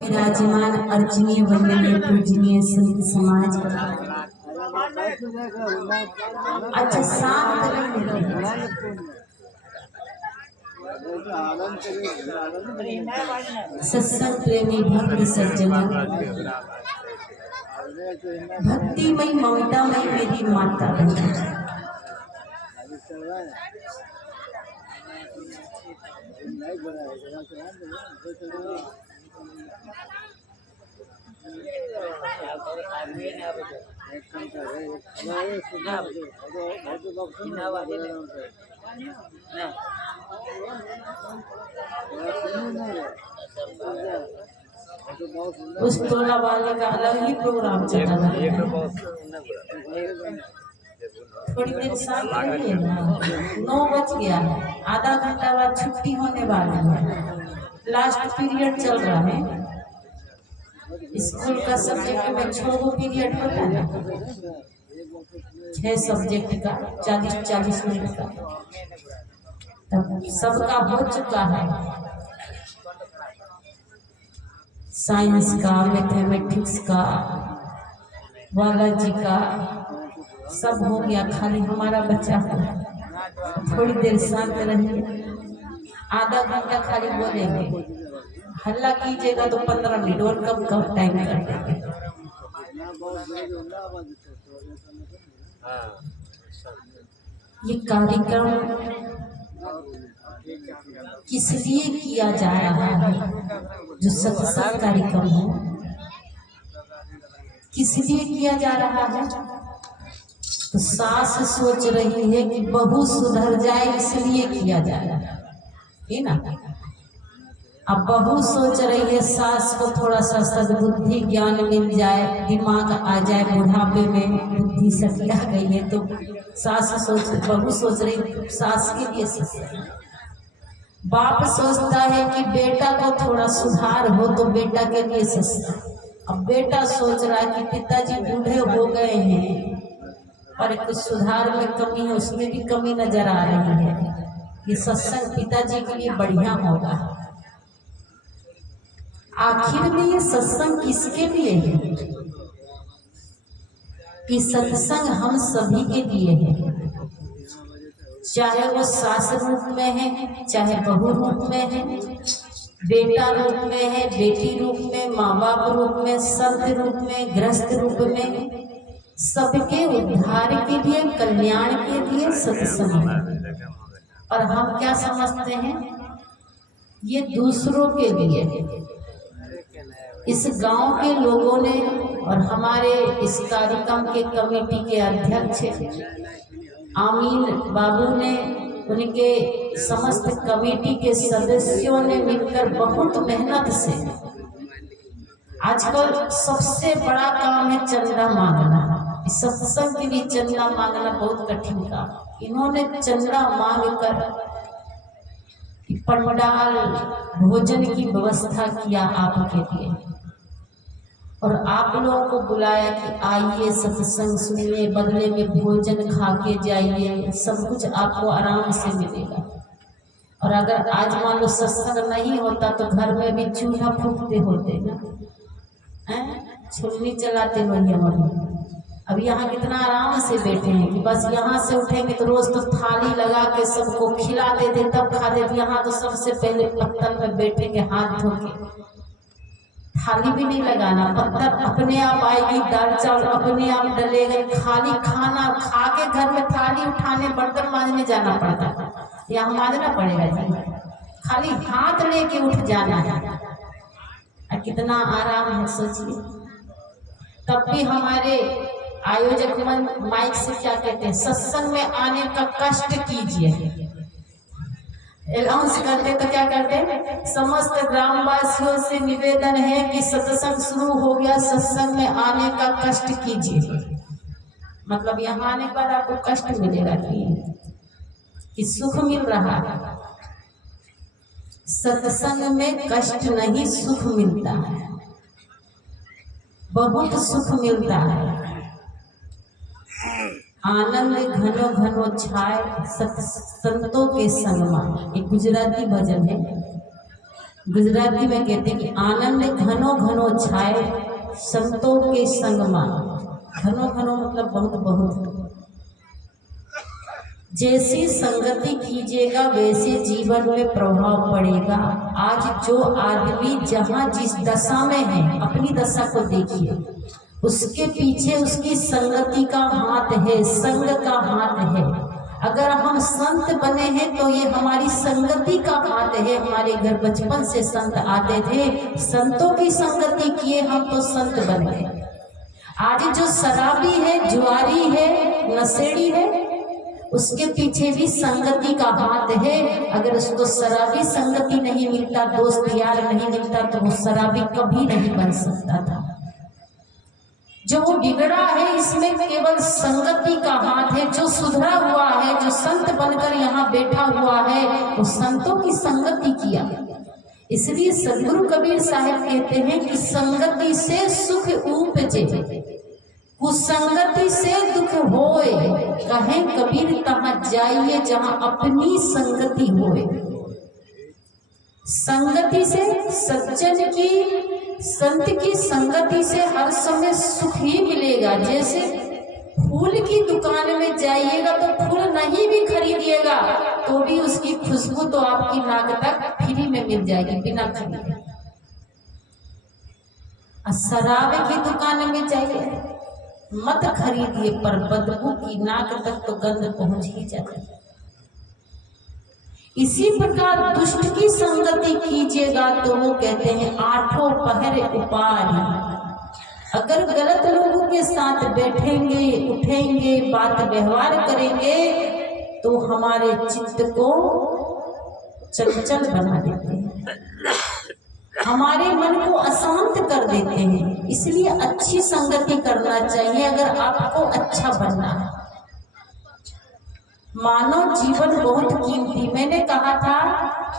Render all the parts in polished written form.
विराजमान अर्चनीय वंदनीय पूजनीय संत समाज। अच्छा शांत सत्संग प्रेमी भक्त सज्जन, भक्तिमय ममतामय मेरी माता उस टोला वाले का अलग ही प्रोग्राम चला था। थोड़ी देर शांत रहिए ना, 9 बज गया है, आधा घंटा बाद छुट्टी होने वाली है, लास्ट पीरियड चल रहा है। स्कूल का सब्जेक्ट में 6 पीरियड होता है, 6 सब्जेक्ट का 40-40 मिनट का, तब सबका हो चुका है। साइंस का, मैथमेटिक्स का, बायोलॉजी का सब हो गया, खाली हमारा बच्चा है। थोड़ी देर शांत रहिए, आधा घंटा खाली बोलेंगे, हल्ला कीजिएगा तो 15 मिनट और कम टाइम कर देंगे। ये कार्यक्रम किस लिए किया जा रहा है? जो सत्संग कार्यक्रम है किस लिए किया जा रहा है? तो सास सोच रही है कि बहू सुधर जाए, इसलिए किया जा रहा है ना। अब बहू सोच रही है सास को थोड़ा सा सद्बुद्धि ज्ञान मिल जाए, दिमाग आ जाए, बुढ़ापे में बुद्धि सटिया गई है तो बहू सोच रही सास के लिए सत्संग। बाप सोचता है कि बेटा को थोड़ा सुधार हो तो बेटा के लिए सत्संग। अब बेटा सोच रहा है कि पिताजी बूढ़े हो गए हैं पर कुछ सुधार में कमी है, उसमें भी कमी नजर आ रही है, ये सत्संग पिताजी के लिए बढ़िया होगा। आखिर में ये सत्संग किसके लिए है? कि सत्संग हम सभी के लिए है, चाहे वो सास रूप में है, चाहे बहू रूप में है, बेटा रूप में है, बेटी रूप में, माँ बाप रूप में, संत रूप में, गृहस्थ रूप में, सबके उद्धार के लिए, कल्याण के लिए सत्संग है। और हम क्या समझते हैं? ये दूसरों के लिए। इस गांव के लोगों ने और हमारे इस कार्यक्रम के कमेटी के अध्यक्ष आमीन बाबू ने, उनके समस्त कमेटी के सदस्यों ने मिलकर बहुत मेहनत से, आजकल सबसे बड़ा काम है चंदा मांगना। इस सत्संग के लिए चंदा मांगना बहुत कठिन काम। इन्होंने चंदा मांग कर पंडाल भोजन की व्यवस्था किया आपके लिए, और आप लोगों को बुलाया कि आइए सत्संग सुनिए, बदले में भोजन खा के जाइए, सब कुछ आपको आराम से मिलेगा। और अगर आज मान लो सत्संग नहीं होता तो घर में भी चूल्हा फूकते होते ना, छुलनी चलाते होंगे हम। अब यहाँ कितना आराम से बैठे हैं कि बस यहाँ से उठेंगे तो रोज तो थाली लगा के सबको खिलाते थे तब खाते थे। यहाँ तो सबसे पहले पत्तल में बैठेंगे हाथ धो के, थाली भी नहीं लगाना, पत्थर अपने आप आएगी, दाल चावल अपने आप डलेगा, खाली खाना खा के घर में थाली उठाने बर्तन मांजने जाना पड़ता है, यहाँ मांजना पड़ेगा जी, खाली हाथ लेके उठ जाना है। कितना आराम है सोचिए। तब भी हमारे आयोजक मन माइक से क्या कहते हैं? सत्संग में आने का कष्ट कीजिए। अनाउंस करते तो क्या करते? समस्त ग्रामवासियों से निवेदन है कि सत्संग शुरू हो गया, सत्संग में आने का कष्ट कीजिए। मतलब यहाँ आने पर आपको कष्ट मिलेगा कि सुख मिल रहा है? सत्संग में कष्ट नहीं, सुख मिलता है, बहुत सुख मिलता है। आनंद घनो घनो छाए संतों के संग में, एक गुजराती भजन है, गुजराती में कहते हैं कि आनंद घनो घनो छाए संतों के संग में। घनो घनो मतलब बहुत बहुत। जैसी संगति कीजिएगा वैसे जीवन में प्रभाव पड़ेगा। आज जो आदमी जहाँ जिस दशा में है, अपनी दशा को देखिए, उसके पीछे उसकी संगति का हाथ है, संग का हाथ है। अगर हम संत बने हैं तो ये हमारी संगति का हाथ है। हमारे घर बचपन से संत आते थे, संतों की संगति किए हम तो संत बन गए। आज जो शराबी है, जुआरी है, नशेड़ी है, उसके पीछे भी संगति का हाथ है। अगर उसको शराबी संगति नहीं मिलता, दोस्त यार नहीं मिलता, तो वो शराबी कभी नहीं बन सकता था। जो वो बिगड़ा है इसमें केवल संगति का हाथ है। जो सुधरा हुआ है, जो संत बनकर यहाँ बैठा हुआ है, वो संतों की संगति किया। इसलिए सदगुरु कबीर साहब कहते हैं कि संगति से सुख उपजे, कुसंगति से दुख होए। कहे कबीर तहाँ जाइए जहाँ अपनी संगति होए। संगति से, सज्जन की, संत की संगति से हर समय सुख ही मिलेगा। जैसे फूल की दुकान में जाइएगा तो फूल नहीं भी खरीदिएगा तो भी उसकी खुशबू तो आपकी नाक तक फ्री में मिल जाएगी बिना खरीदे। शराब की दुकान में जाइए, मत खरीदिए, पर बदबू की नाक तक तो गंध पहुंच ही जाती है। इसी प्रकार दुष्ट की संगति कीजिएगा तो वो कहते हैं आठों पहर उपारी। अगर गलत लोगों के साथ बैठेंगे, उठेंगे, बात व्यवहार करेंगे तो हमारे चित्त को चंचल बना देते हैं, हमारे मन को अशांत कर देते हैं। इसलिए अच्छी संगति करना चाहिए अगर आपको अच्छा बनना है। मानव जीवन बहुत कीमती। मैंने कहा था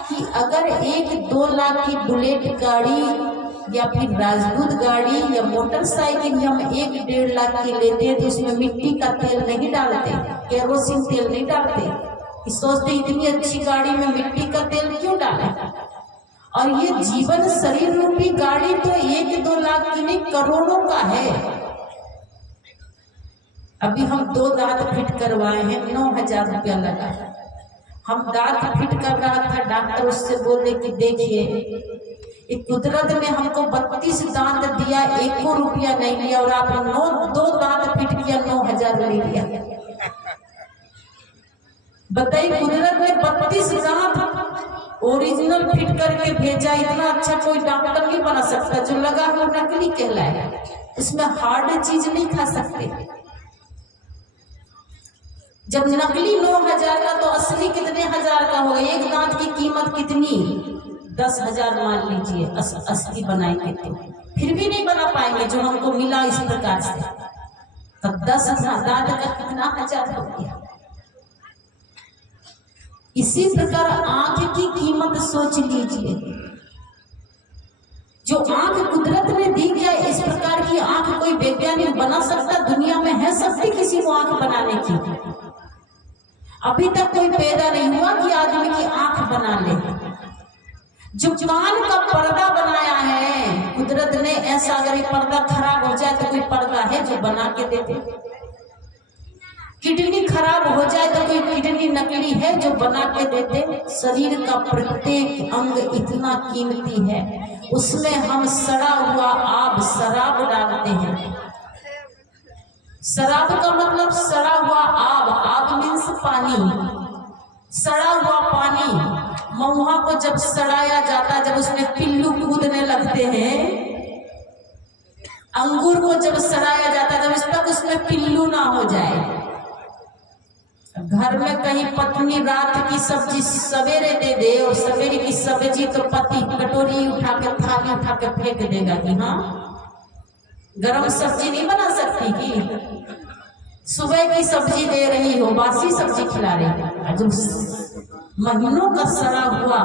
कि अगर 1-2 लाख की बुलेट गाड़ी या फिर राजदूत गाड़ी या मोटरसाइकिल हम 1-1.5 लाख की लेते हैं तो उसमें मिट्टी का तेल नहीं डालते, केरोसिन तेल नहीं डालते। सोचते इतनी अच्छी गाड़ी में मिट्टी का तेल क्यों डालें। और ये जीवन शरीर रूपी गाड़ी तो 1-2 लाख की नहीं, करोड़ों का है। अभी हम 2 दांत फिट करवाए हैं, 9,000 रुपया लगा। हम दांत फिट कर रहा था, डॉक्टर उससे बोले कि देखिए कुदरत ने हमको 32 दांत दिया, 1 रुपया नहीं लिया, और आप 2 दांत फिट किया, 9,000 ले लिया। बताइए, कुदरत ने 32 दांत ओरिजिनल फिट करके भेजा। इतना अच्छा कोई डॉक्टर नहीं बना सकता। जो लगा वो नकली कहलाएगा, उसमें हार्ड चीज नहीं खा सकते। जब नकली 9,000 का तो असली कितने हजार का होगा। एक दांत की कीमत कितनी, 10,000 मान लीजिए। असली बनाएंगे तो फिर भी नहीं बना पाएंगे जो हमको मिला इस प्रकार से। तब 10,000 दांत का कितना हजार हो गया। इसी प्रकार आंख की कीमत सोच लीजिए। जो आंख कुदरत ने दी है, इस प्रकार की आंख कोई वैज्ञानिक बना सकता दुनिया में है? सकती किसी को आंख बनाने की? अभी तक कोई पैदा नहीं हुआ कि आदमी की आंख बना ले। जो कान का पर्दा बनाया है कुदरत ने, ऐसा अगर ये पर्दा खराब हो जाए तो कोई पर्दा है जो बना के देते? किडनी खराब हो जाए तो कोई किडनी नकली है जो बना के देते? शरीर का प्रत्येक अंग इतना कीमती है, उसमें हम सड़ा हुआ आब, शराब डालते हैं। शराब का मतलब सड़ा हुआ आब, आब मीन्स पानी, सड़ा हुआ पानी। महुआ को जब सड़ाया जाता है, जब उसमें पिल्लू कूदने लगते हैं, अंगूर को जब सड़ाया जाता है, जब तक उसमें पिल्लू ना हो जाए। घर में कहीं पत्नी रात की सब्जी सवेरे दे दे, और सवेरे की सब्जी तो पति कटोरी उठा के, थाली उठा के फेंक देगा कि हाँ गरम सब्जी नहीं बना सकती कि सुबह की सब्जी दे रही हो, बासी सब्जी खिला रही है। जो महीनों का सड़ा हुआ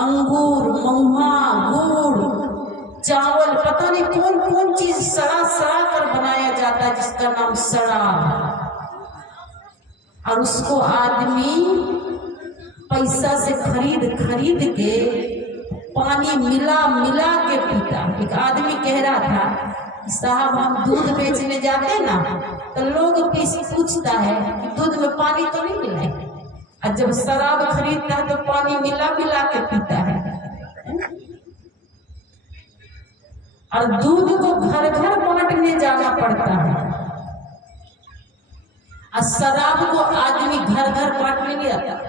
अंगूर, महुआ, गुड़, चावल, पता नहीं कौन कौन चीज सड़ा सड़ा कर बनाया जाता है जिसका नाम शराब। और उसको आदमी पैसा से खरीद खरीद के पानी मिला मिला के पीता। एक आदमी कह रहा था, साहब हम दूध बेचने जाते ना तो लोग पूछता है कि दूध में पानी तो नहीं मिला है, और जब शराब खरीदता है तो पानी मिला मिला के पीता है। और दूध को घर घर बांटने जाना पड़ता है, और शराब को आदमी घर घर बांटने नहीं आता।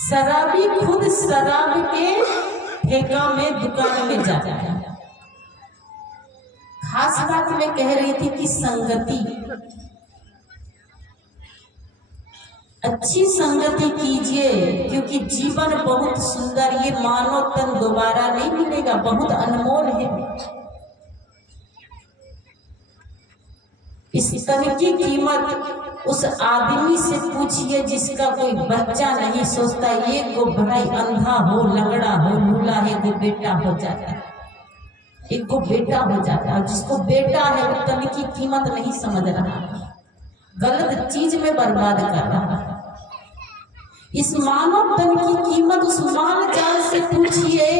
शराबी खुद शराब के ठेका में दुकान में जाता है। खास बात मैं कह रही थी कि संगति, अच्छी संगति कीजिए, क्योंकि जीवन बहुत सुंदर, ये मानव तन दोबारा नहीं मिलेगा, बहुत अनमोल है। इस तन की कीमत उस आदमी से पूछिए जिसका कोई बच्चा नहीं सोचता ये को भाई अंधा हो, लंगड़ा हो, लूला है, वो बेटा हो जाता है, एक को बेटा हो जाता है। जिसको बेटा है वो तन की कीमत नहीं समझ रहा, गलत चीज में बर्बाद कर रहा है। इस मानव तन की कीमत उस माल जाल से पूछिए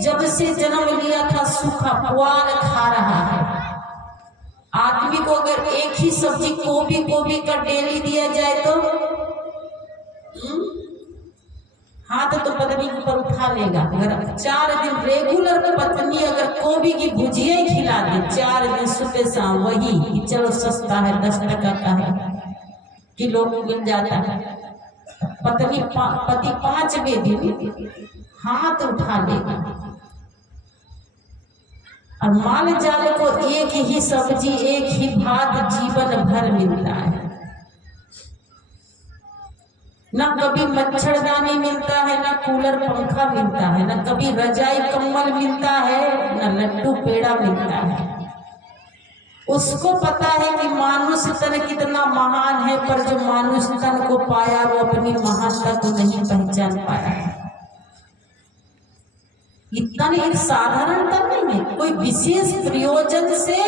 जब से जन्म लिया था सूखा पुआल खा रहा है। आदमी को अगर एक ही सब्जी गोभी का डेली दिया जाए तो हाथ तो पत्नी के ऊपर उठा लेगा। अगर 4 दिन रेगुलर पत्नी अगर गोभी की भुजिया ही खिला दे 4 दिन सुबह शाम, वही कि चलो सस्ता है 10 टका का है, किलो मिल जाता है, पति 5वें दिन हाथ उठा लेगा। और माल जाल को एक ही सब्जी एक ही भात जीवन भर मिलता है, न कभी मच्छरदानी मिलता है, न कूलर पंखा मिलता है, न कभी रजाई कंबल मिलता है, न लड्डू पेड़ा मिलता है। उसको पता है कि मानुष तन कितना महान है, पर जो मानुष तन को पाया वो अपनी महानता को नहीं पहचान पाया है। इतना एक साधारण तन नहीं है, कोई विशेष प्रयोजन से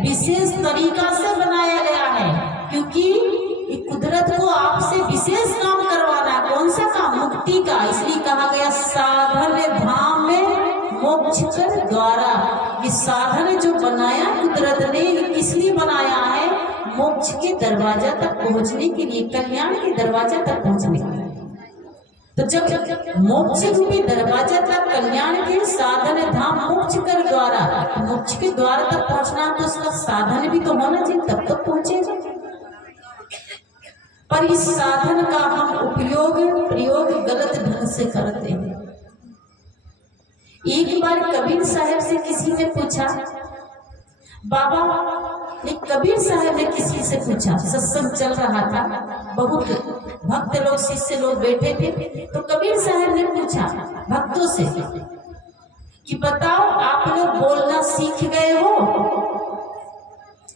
विशेष तरीका से बनाया गया है, क्योंकि कुदरत को आपसे विशेष काम करवाना है। कौन सा काम? मुक्ति का। इसलिए कहा गया साधन धाम में मोक्ष कर द्वारा। ये साधन जो बनाया कुदरत ने, किस लिए बनाया है? मोक्ष के दरवाजा तक पहुंचने के लिए, कल्याण के दरवाजा तक पहुंचने के लिए। तो जब मोक्ष रूपी दरवाजा तक, कल्याण के साधन धाम मोक्ष कर द्वारा, मोक्ष के द्वार तक पहुंचना तो उसका साधन भी तो होना चाहिए, तब तक पहुंचेगा। पर इस साधन का हम प्रयोग गलत ढंग से करते हैं। एक बार कबीर साहब से किसी ने पूछा, बाबा एक कबीर साहब ने किसी से पूछा, सत्संग चल रहा था, बहुत भक्त लोग शिष्य लोग बैठे थे, तो कबीर साहब ने पूछा भक्तों से कि बताओ आप लोग बोलना सीख गए हो?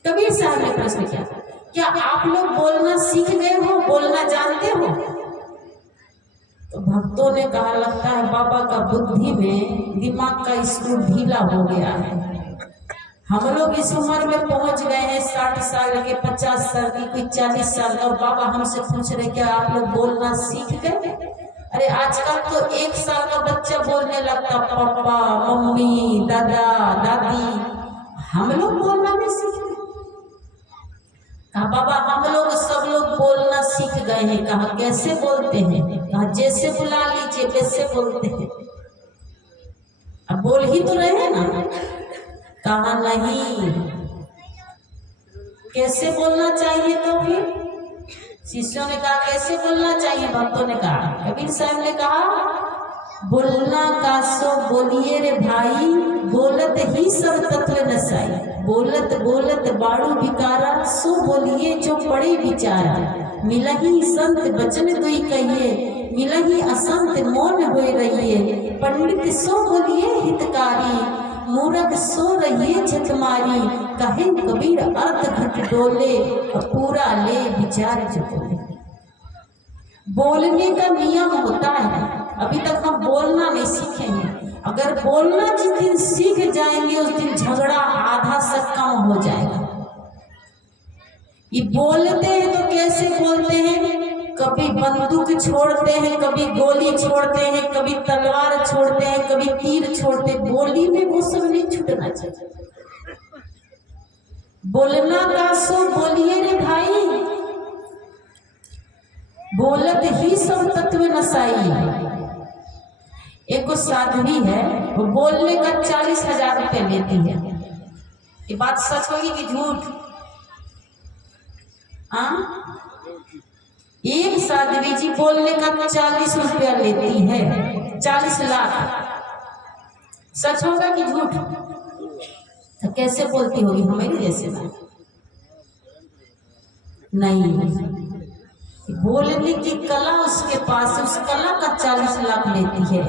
कबीर साहब ने प्रश्न किया, क्या आप लोग बोलना सीख गए हो, बोलना जानते हो? तो भक्तों ने कहा, लगता है बाबा का बुद्धि में दिमाग का स्क्रू ढीला हो गया है। हम लोग इस उम्र में पहुंच गए हैं, 60 साल के, 50 साल की, कोई 40 साल का, और बाबा हमसे पूछ रहे क्या आप लोग बोलना सीख गए? अरे आजकल तो 1 साल का बच्चा बोलने लगता, पापा, मम्मी, दादा, दादी। हम लोग बोलना नहीं सीखे। कहा बाबा हम लोग सब लोग बोलना सीख गए हैं। कहा कैसे बोलते हैं? कहा जैसे बुला लीजिए वैसे बोलते हैं। अब बोल ही तो रहे हैं ना। कहा नहीं, कैसे बोलना चाहिए? तो फिर शिष्यों ने कहा कैसे बोलना चाहिए? भक्तों ने कहा, कबीर साहब ने कहा बोलना का सो बोलिए रे भाई, बोलत ही सब तत्व नसाई। बोलत बोलत बाड़ू बिकारा, सो बोलिए जो पड़े विचारा। मिलही संत बचन दुई कहिए, मिलही असंत मौन होए रहिए। पंडित सो बोलिए हितकारी, मूर्ख सो रहिए झकमारी। कहे कबीर अर्थ घट डोले, पूरा ले विचार जतोले। बोलने का नियम होता है, अभी तक हम बोलना नहीं सीखे हैं। अगर बोलना जिस दिन सीख जाएंगे उस दिन झगड़ा आधा से कम हो जाएगा। ये बोलते हैं तो कैसे बोलते हैं, कभी बंदूक छोड़ते हैं, कभी गोली छोड़ते हैं, कभी तलवार छोड़ते हैं, कभी तीर छोड़ते। बोली में वो सब नहीं छूटना चाहिए। बोलना का सो बोलिए रे भाई, बोलत ही सब तत्व नसाई। एक साध्वी है, वो बोलने का 40,000 रुपये लेती है। ये बात सच होगी कि झूठ? एक साध्वी जी बोलने का 40 रुपया लेती है, 40 लाख। सच होगा कि झूठ? तो कैसे बोलती होगी हमारे जैसे ना? नहीं, बोलने की कला उसके पास, उस कला का 40 लाख लेती है।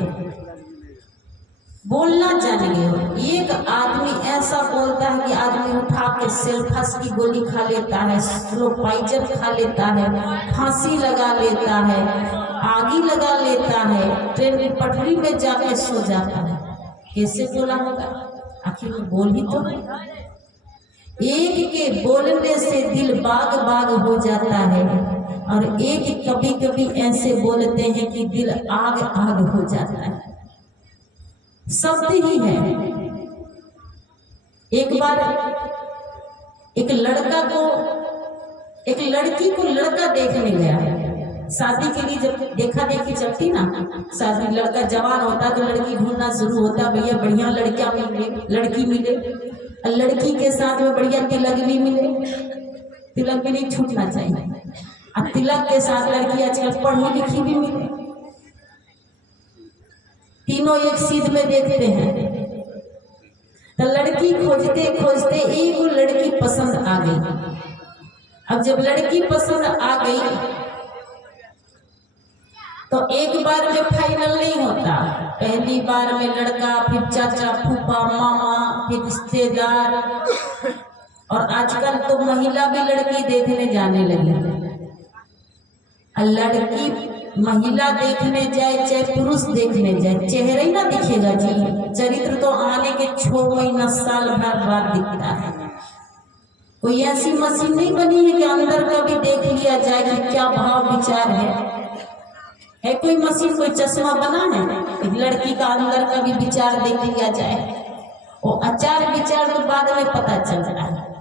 बोलना जानिए। एक आदमी ऐसा बोलता है कि आदमी उठा के सेल्फस की गोली खा लेता है, स्लो पाइजन खा लेता है, फांसी लगा लेता है, आगी लगा लेता है, ट्रेन की पटरी में जाके सो जाता है। कैसे बोला होगा? आखिर में बोल ही तो। एक के बोलने से दिल बाग बाग हो जाता है, और एक कभी कभी ऐसे बोलते हैं कि दिल आग आग हो जाता है। शब्द ही है। एक बार एक लड़की को लड़का देखने गया। शादी के लिए जब देखा देखी चलती ना, शादी लड़का जवान होता तो लड़की ढूंढना शुरू होता, भैया बढ़िया लड़की मिले, लड़की के साथ में बढ़िया तिलक भी मिले। तिलक भी नहीं छूटना चाहिए। और तिलक के साथ लड़की आजकल पढ़ी लिखी भी मिले। तीनों एक सीध में देखते हैं। तो लड़की खोजते खोजते एक लड़की पसंद आ गई। अब जब लड़की पसंद आ गई तो एक बार में फाइनल नहीं होता। पहली बार में लड़का, फिर चाचा, फूफा, मामा, फिर रिश्तेदार, और आजकल तो महिला भी लड़की देखने जाने लगी। लड़की महिला देखने जाए चाहे पुरुष देखने जाए, चेहरा ही ना दिखेगा जी। चरित्र तो आने के 6 महीना साल भर बाद दिखता है। कोई ऐसी मशीन नहीं बनी है कि अंदर का भी देख लिया जाए कि क्या भाव विचार है कोई मशीन, कोई चश्मा बना है एक लड़की का अंदर का भी विचार देख लिया जाए? वो आचार विचार तो बाद में पता चल रहा है।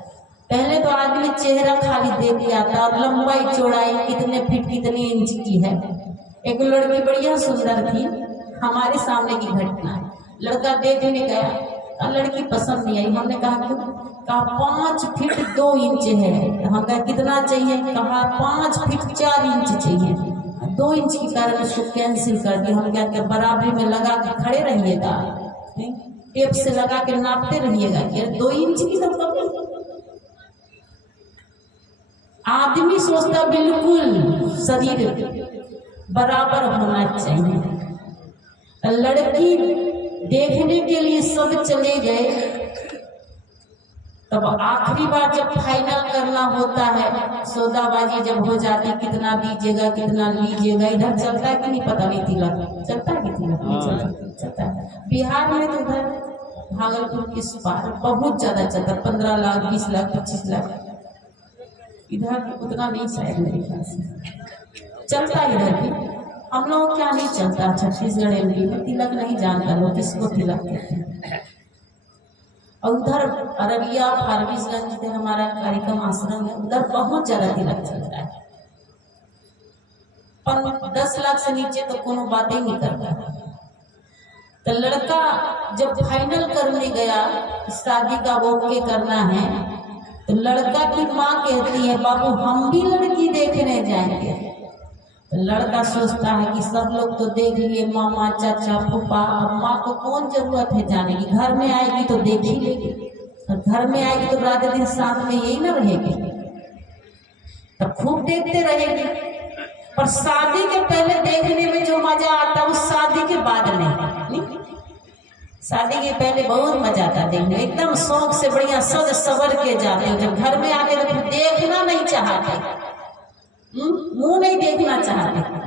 पहले तो आदमी चेहरा खाली देख लिया था, और लंबाई चौड़ाई कितने फीट कितनी इंच की है। एक लड़की बढ़िया सुंदर थी, हमारे सामने की घटना है। लड़का देखने गया और लड़की पसंद नहीं आई। हमने कहा क्यों? कहा 5 फीट 2 इंच है। हम कहा कितना चाहिए? कहा 5 फीट 4 इंच चाहिए। 2 इंच के कारण उसको कैंसिल कर दिया। हम क्या बराबरी में लगा के खड़े रहिएगा, टेप से लगा के नापते रहिएगा कि 2 इंच की तो कमी। आदमी सोचता बिल्कुल शरीर बराबर होना चाहिए। लड़की देखने के लिए सब चले गए, तब आखिरी बार जब फाइनल करना होता है, सौदाबाजी जब हो जाती, कितना दीजिएगा कितना लीजिएगा। इधर चलता है कि नहीं पता नहीं, तिलक चलता है कि तिलक नहीं चलता है। बिहार में तो उधर भागलपुर किस पार बहुत ज्यादा चलता, 15 लाख 20 लाख 25 लाख। इधर उतना नहीं शायद मेरे ख्याल से चलता। इधर भी हम लोग क्या नहीं चलता। छत्तीसगढ़ एमपी में तिलक नहीं जानता लोग किसको तिलक कहते हैं। और उधर अररिया फारबिसगंज में हमारा कार्यक्रम आश्रम है, उधर बहुत ज्यादा तिलक चलता है। 10 लाख से नीचे तो कोनो बात ही नहीं करता। तो लड़का जब फाइनल करने गया, शादी का ओके करना है, तो लड़का की माँ कहती है बाबू हम भी लड़की देखने जाएंगे। तो लड़का सोचता है कि सब लोग तो देख लिए, मामा चाचा फूफा, अब माँ को कौन जरूरत है जाने की? घर में आएगी तो देख ही लेगी, और घर में आएगी तो रात दिन साथ में यही ना रहेगी, तो खूब देखते रहेगी। पर शादी के पहले देखने में जो मजा आता है वो शादी के बाद नहीं। शादी के पहले बहुत मजा आता देखने, एकदम शौक से बढ़िया सज सवर के जाते हो। जब घर में आके तो देखना नहीं चाहते, मुंह नहीं देखना चाहते।